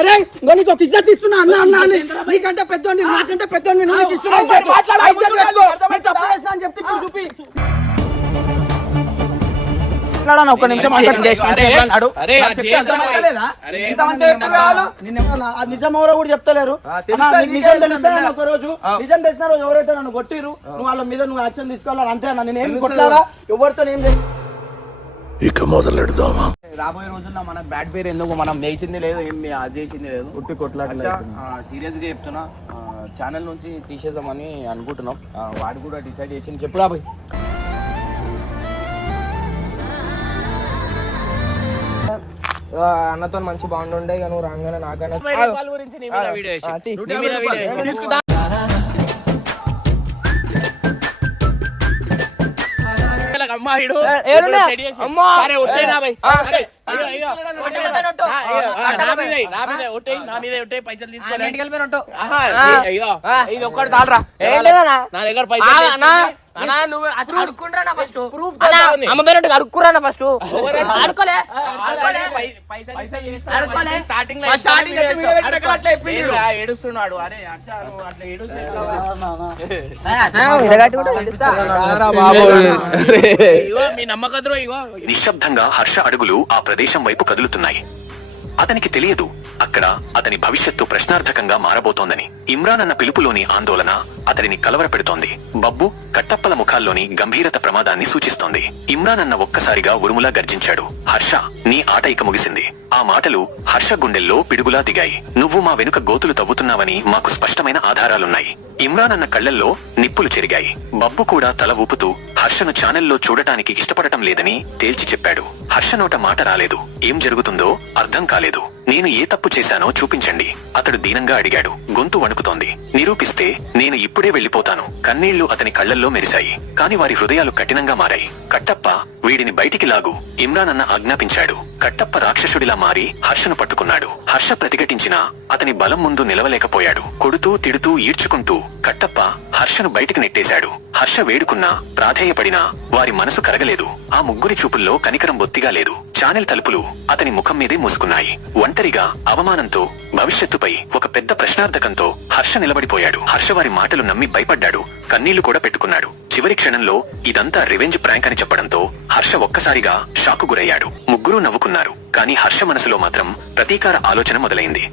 అరే నీకు ఒక ఇజ్జత్ ఇస్తున్నా అన్న అన్న అని నీకంటే పెద్దోని నాకంటే పెద్దోని నువ్వు ఇస్తున్నా అని చెప్తే చూపి ఒక్క నిమిషం నిజం ఎవరో కూడా చెప్తలేరు. నిజం తెలిసా ఒక రోజు నిజం తెలిసిన రోజు ఎవరైతే నన్ను కొట్టిరు నువ్వు వాళ్ళ మీద నువ్వు యాక్షన్ తీసుకోవాలని అంతే అన్న. నేను ఏం కొట్టాలా ఎవరితో ఏం ఇక మొదలెడదామా. రాబోయే రోజుల్లో మనకు బ్యాడ్ పేరు ఎందుకు మనం వేసింది లేదు ఏం అది చేసింది లేదు. ఉట్టి కొట్లాట సీరియస్ గా చెప్తున్నా ఛానల్ నుంచి తీసేద్దామని అనుకుంటున్నాం. వాడు కూడా డిసైడ్ చేసింది. చెప్పు రాబోయ్. అన్నతో మంచి బాండ్ ఉండే నువ్వు రాగానే నాకన్నా అమ్మాయిడు పైసలు తీసుకోవాలి. ఇది ఒక్కటి తాళరా నా దగ్గర పైసలు ఏడుస్తున్నాడు. అరే అట్లా ఏడుస్తే మీ నమ్మకద్రో ఇగో. నిశ్శబ్దంగా హర్ష అడుగులు ఆ ప్రదేశం వైపు కదులుతున్నాయి. అతనికి తెలియదు అక్కడ అతని భవిష్యత్తు ప్రశ్నార్థకంగా మారబోతోందని. ఇమ్రాన్ అన్న పిలుపులోని ఆందోళన అతడిని కలవరపెడుతోంది. బబ్బు కట్టప్పల ముఖాల్లోని గంభీరత ప్రమాదాన్ని సూచిస్తోంది. ఇమ్రాన్ అన్న ఒక్కసారిగా ఉరుములా గర్జించాడు. హర్ష, నీ ఆట ఇక ముగిసింది. ఆ మాటలు హర్ష గుండెల్లో పిడుగులా దిగాయి. నువ్వు మా వెనుక గోతులు తవ్వుతున్నావని మాకు స్పష్టమైన ఆధారాలున్నాయి. ఇమ్రాన్ అన్న కళ్లల్లో నిప్పులు చెరిగాయి. బబ్బు కూడా తల ఊపుతూ హర్షను ఛానల్లో చూడటానికి ఇష్టపడటం లేదని తేల్చి చెప్పాడు. హర్ష నోట మాట రాలేదు. ఏం జరుగుతుందో అర్థం కాలేదు. నేను ఏ తప్పు చేశానో చూపించండి, అతడు దీనంగా అడిగాడు. గొంతు వణుకుతోంది. నిరూపిస్తే నేను ఇప్పుడే వెళ్లిపోతాను. కన్నీళ్లు అతని కళ్లల్లో మెరిశాయి. కాని వారి హృదయాలు కఠినంగా మారాయి. కట్టప్ప, వీడిని బయటికి లాగు, ఇమ్రాన్ అన్న ఆజ్ఞాపించాడు. కట్టప్ప రాక్షసుడిలా మారి హర్షను పట్టుకున్నాడు. హర్ష ప్రతిఘటించినా అతని బలం ముందు నిలవలేకపోయాడు. కొడుతూ తిడుతూ ఈడ్చుకుంటూ కట్టప్ప హర్షను బయటికి నెట్టేశాడు. హర్ష వేడుకున్నా ప్రాధేయపడినా వారి మనసు కరగలేదు. ఆ ముగ్గురి చూపుల్లో కనికరం బొత్తిగా లేదు. ఛానెల్ తలుపులు అతని ముఖం మీదే మూసుకున్నాయి. ఒంటరిగా అవమానంతో, భవిష్యత్తుపై ఒక పెద్ద ప్రశ్నార్థకంతో హర్ష నిలబడిపోయాడు. హర్ష వారి మాటలు నమ్మి భయపడ్డాడు. కన్నీళ్లు కూడా పెట్టుకున్నాడు. చివరి క్షణంలో ఇదంతా రివెంజ్ ప్రాంక్ అని చెప్పడంతో హర్ష ఒక్కసారిగా షాకు గురయ్యాడు. ముగ్గురూ నవ్వుకున్నారు. కానీ హర్ష మనసులో మాత్రం ప్రతీకార ఆలోచన మొదలైంది.